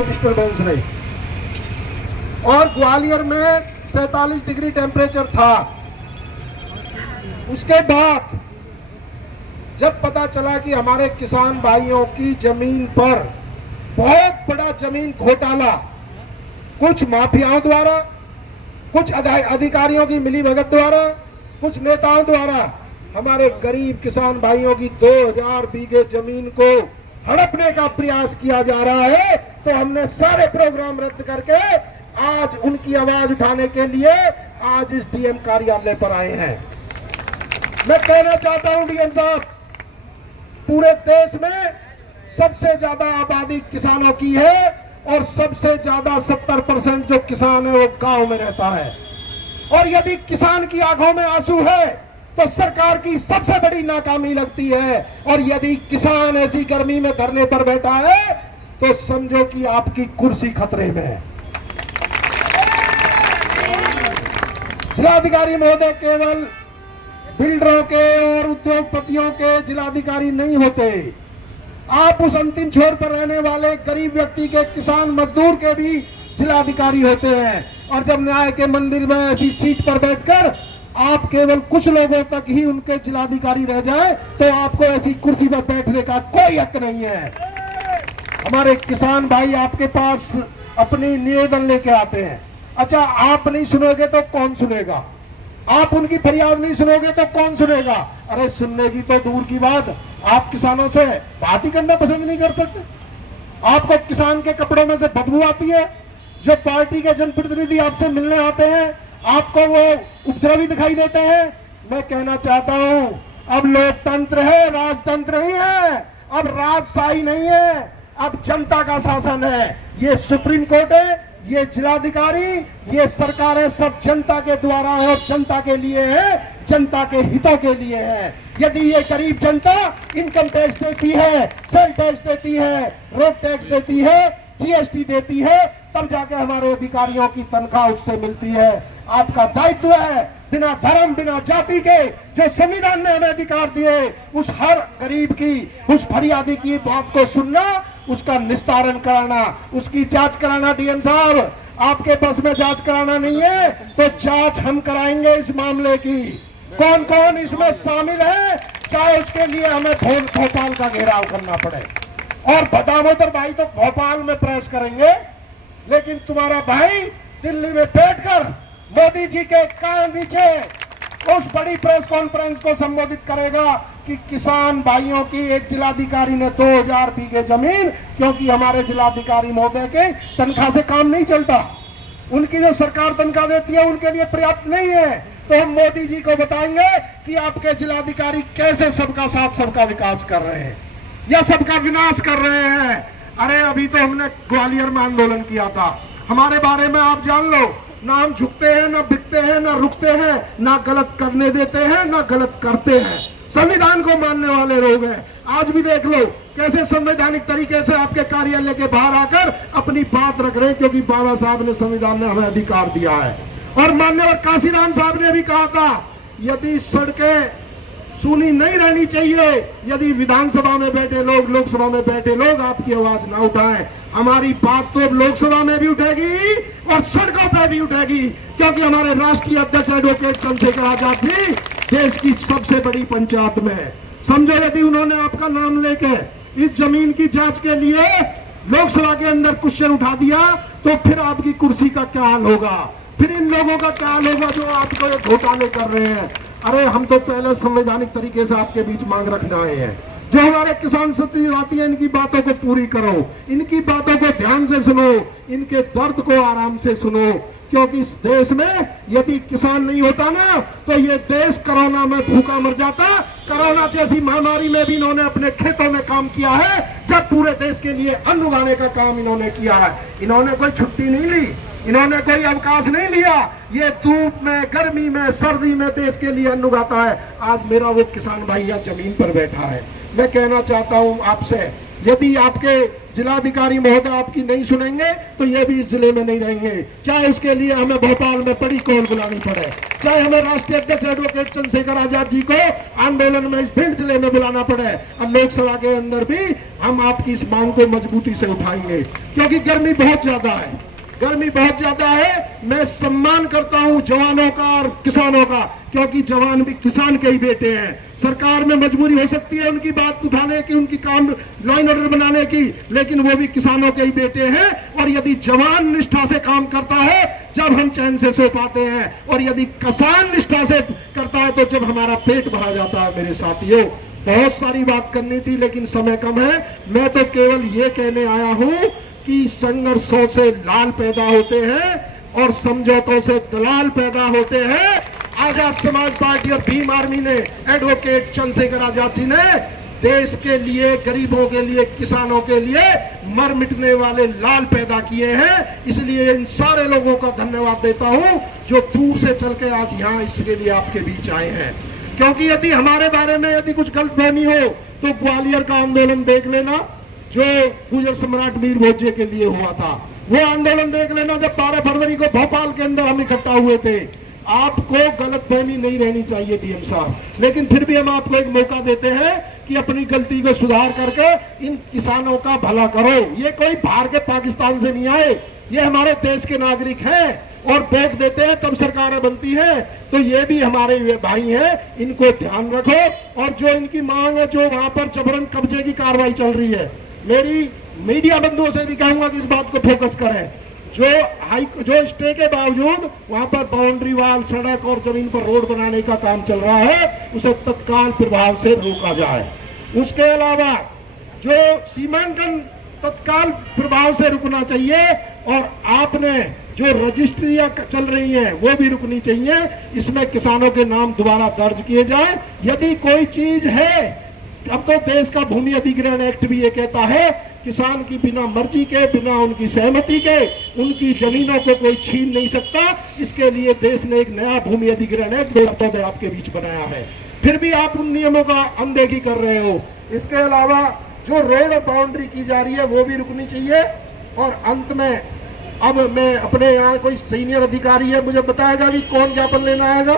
Disturbance नहीं। और ग्वालियर में 47 डिग्री टेम्परेचर था। उसके बाद जब पता चला कि हमारे किसान भाइयों की जमीन पर बहुत बड़ा जमीन घोटाला कुछ माफियाओं द्वारा, कुछ अधिकारियों की मिलीभगत द्वारा, कुछ नेताओं द्वारा हमारे गरीब किसान भाइयों की 2000 बीघे जमीन को हड़पने का प्रयास किया जा रहा है, तो हमने सारे प्रोग्राम रद्द करके आज उनकी आवाज उठाने के लिए आज इस डीएम कार्यालय पर आए हैं। मैं कहना चाहता हूं डीएम साहब, पूरे देश में सबसे ज्यादा आबादी किसानों की है और सबसे ज्यादा 70% जो किसान है वो गांव में रहता है। और यदि किसान की आंखों में आंसू है तो सरकार की सबसे बड़ी नाकामी लगती है। और यदि किसान ऐसी गर्मी में धरने पर बैठा है तो समझो कि आपकी कुर्सी खतरे में है। जिलाधिकारी महोदय केवल बिल्डरों के और उद्योगपतियों के जिलाधिकारी नहीं होते, आप उस अंतिम छोर पर रहने वाले गरीब व्यक्ति के, किसान मजदूर के भी जिलाधिकारी होते हैं। और जब न्याय के मंदिर में ऐसी सीट पर बैठकर आप केवल कुछ लोगों तक ही उनके जिलाधिकारी रह जाए तो आपको ऐसी कुर्सी पर बैठने का कोई हक नहीं है। हमारे किसान भाई आपके पास अपनी निवेदन लेके आते हैं। अच्छा, आप नहीं सुनोगे तो कौन सुनेगा? आप उनकी फरियाद नहीं सुनोगे तो कौन सुनेगा? अरे सुनने की तो दूर की बात, आप किसानों से बात ही करना पसंद नहीं कर सकते। आपको किसान के कपड़ों में से बदबू आती है। जो पार्टी के जनप्रतिनिधि आपसे मिलने आते हैं आपको वो उपद्रवी दिखाई देते हैं। मैं कहना चाहता हूं, अब लोकतंत्र है, राजतंत्र नहीं है, अब राजशाही नहीं है, अब जनता का शासन है। ये सुप्रीम कोर्ट है, ये जिलाधिकारी, ये सरकारें सब जनता के द्वारा है और जनता के लिए है, जनता के हितों के लिए है। यदि ये गरीब जनता इनकम टैक्स देती है, सेल टैक्स देती है, रोड टैक्स देती है, जीएसटी देती है, तब जाके हमारे अधिकारियों की तनख्वाह उससे मिलती है। आपका दायित्व है बिना धर्म, बिना जाति के जो संविधान ने हमें अधिकार दिए, उस हर गरीब की, उस फरियादी की बात को सुनना, उसका निस्तारण कराना, उसकी जांच कराना। डीएम साहब, आपके बस में जांच कराना नहीं है तो जांच हम कराएंगे इस मामले की। कौन कौन इसमें शामिल है, चाहे उसके लिए हमें भोपाल का घेराव करना पड़े। और दामोदर भाई तो भोपाल में प्रेस करेंगे, लेकिन तुम्हारा भाई दिल्ली में बैठकर मोदी जी के कान नीचे उस बड़ी प्रेस कॉन्फ्रेंस को संबोधित करेगा कि किसान भाइयों की एक जिलाधिकारी ने 2000 बीघे जमीन, क्योंकि हमारे जिलाधिकारी महोदय के तनख्वाह से काम नहीं चलता, उनकी जो सरकार तनख्वाह देती है उनके लिए पर्याप्त नहीं है, तो हम मोदी जी को बताएंगे कि आपके जिलाधिकारी कैसे सबका साथ, सबका विकास कर रहे हैं या सबका विनाश कर रहे हैं। अरे अभी तो हमने ग्वालियर में आंदोलन किया था, हमारे बारे में आप जान लो, ना हम झुकते हैं, ना बिकते हैं, ना रुकते हैं, ना गलत करने देते हैं, ना गलत करते हैं। संविधान को मानने वाले लोग हैं। आज भी देख लो कैसे संवैधानिक तरीके से आपके कार्यालय के बाहर आकर अपनी बात रख रहे हैं, क्योंकि बाबा साहब ने, संविधान ने हमें अधिकार दिया है। और माननीय काशीराम साहब ने भी कहा था, यदि सड़कें सुनी नहीं रहनी चाहिए, यदि विधानसभा में बैठे लोग, लोकसभा में बैठे लोग आपकी आवाज ना उठाएं, हमारी बात तो लोकसभा में भी उठेगी और सड़कों पर भी उठेगी, क्योंकि हमारे राष्ट्रीय अध्यक्ष एडवोकेट चंद्रशेखर आजाद जी देश की सबसे बड़ी पंचायत में, समझो यदि उन्होंने आपका नाम लेके इस जमीन की जांच के लिए लोकसभा के अंदर क्वेश्चन उठा दिया, तो फिर आपकी कुर्सी का क्या हाल होगा? फिर इन लोगों का क्या हाल होगा जो आपको ये घोटाले कर रहे हैं? अरे हम तो पहले संवैधानिक तरीके से आपके बीच मांग रखने आए हैं, जो हमारे किसान सत्ती आती है इनकी बातों को पूरी करो, इनकी बातों को ध्यान से सुनो, इनके दर्द को आराम से सुनो, क्योंकि इस देश में यदि किसान नहीं होता ना तो ये देश कोरोना में भूखा मर जाता। कोरोना जैसी महामारी में भी इन्होंने अपने खेतों में काम किया है, जब पूरे देश के लिए अन्न उगाने का काम इन्होंने किया है। इन्होंने कोई छुट्टी नहीं ली, इन्होंने कोई अवकाश नहीं लिया, ये धूप में, गर्मी में, सर्दी में देश के लिए अन्न उगाता है। आज मेरा वो किसान भाई यहाँ जमीन पर बैठा है। मैं कहना चाहता हूँ आपसे, यदि आपके जिलाधिकारी महोदय आपकी नहीं सुनेंगे तो ये भी इस जिले में नहीं रहेंगे, चाहे उसके लिए हमें भोपाल में बड़ी कॉल बुलानी पड़े, चाहे हमें राष्ट्रीय अध्यक्ष एडवोकेट चंद्रशेखर आजाद जी को आंदोलन में इस भिंड जिले में बुलाना पड़े और लोकसभा के अंदर भी हम आपकी इस मांग को मजबूती से उठाएंगे, क्योंकि गर्मी बहुत ज्यादा है, गर्मी बहुत ज्यादा है। मैं सम्मान करता हूं जवानों का और किसानों का, क्योंकि जवान भी किसान के ही बेटे हैं। सरकार में मजबूरी हो सकती है उनकी बात उठाने की, उनकी काम लाइन ऑर्डर बनाने की, लेकिन वो भी किसानों के ही बेटे हैं। और यदि जवान निष्ठा से काम करता है जब हम चैन से सो पाते हैं, और यदि किसान निष्ठा से करता है तो जब हमारा पेट भरा जाता है। मेरे साथियों, बहुत सारी बात करनी थी लेकिन समय कम है। मैं तो केवल ये कहने आया हूं कि संघर्षों से लाल पैदा होते हैं और समझौतों से दलाल पैदा होते हैं। आजाद समाज पार्टी और भीम आर्मी ने, एडवोकेट चंद्रशेखर आजाद जी ने देश के लिए, गरीबों के लिए, किसानों के लिए मर मिटने वाले लाल पैदा किए हैं। इसलिए इन सारे लोगों का धन्यवाद देता हूं जो दूर से चल के आज यहाँ इसके लिए आपके बीच आए हैं। क्योंकि यदि हमारे बारे में यदि कुछ गलतफहमी हो तो ग्वालियर का आंदोलन देख लेना जो गुजर सम्राट वीर भोजे के लिए हुआ था, वो आंदोलन देख लेना जब 12 फरवरी को भोपाल के अंदर हम इकट्ठा हुए थे। आपको गलतफहमी नहीं रहनी चाहिए डीएम साहब, लेकिन फिर भी हम आपको एक मौका देते हैं कि अपनी गलती को सुधार करके इन किसानों का भला करो। ये कोई बाहर के पाकिस्तान से नहीं आए, ये हमारे देश के नागरिक हैं और वोट देते हैं तब सरकारें बनती हैं, तो ये भी हमारे भाई हैं, इनको ध्यान रखो। और जो इनकी मांग है, जो वहां पर जबरन कब्जे की कार्रवाई चल रही है, मेरी मीडिया बंधुओं से भी कहूंगा कि इस बात को फोकस करें। जो स्टे के बावजूद वहां पर बाउंड्री वाल, सड़क और जमीन पर रोड बनाने का काम चल रहा है, उसे तत्काल प्रभाव से रोका जाए। उसके अलावा जो सीमांकन तत्काल प्रभाव से रुकना चाहिए, और आपने जो रजिस्ट्रियां चल रही हैं वो भी रुकनी चाहिए। इसमें किसानों के नाम दोबारा दर्ज किए जाए। यदि कोई चीज है, अब तो देश का भूमि अधिग्रहण एक्ट भी ये कहता है, किसान की बिना मर्जी के, बिना उनकी सहमति के उनकी जमीनों को कोई छीन नहीं सकता। इसके लिए देश ने एक नया भूमि अधिग्रहण एक्ट 2014 आपके बीच बनाया है, फिर भी आप उन नियमों का अनदेखी कर रहे हो। इसके अलावा जो रोड बाउंड्री की जा रही है वो भी रुकनी चाहिए। और अंत में अब मैं अपने यहाँ कोई सीनियर अधिकारी है, मुझे बताएगा कि कौन ज्ञापन लेना आएगा।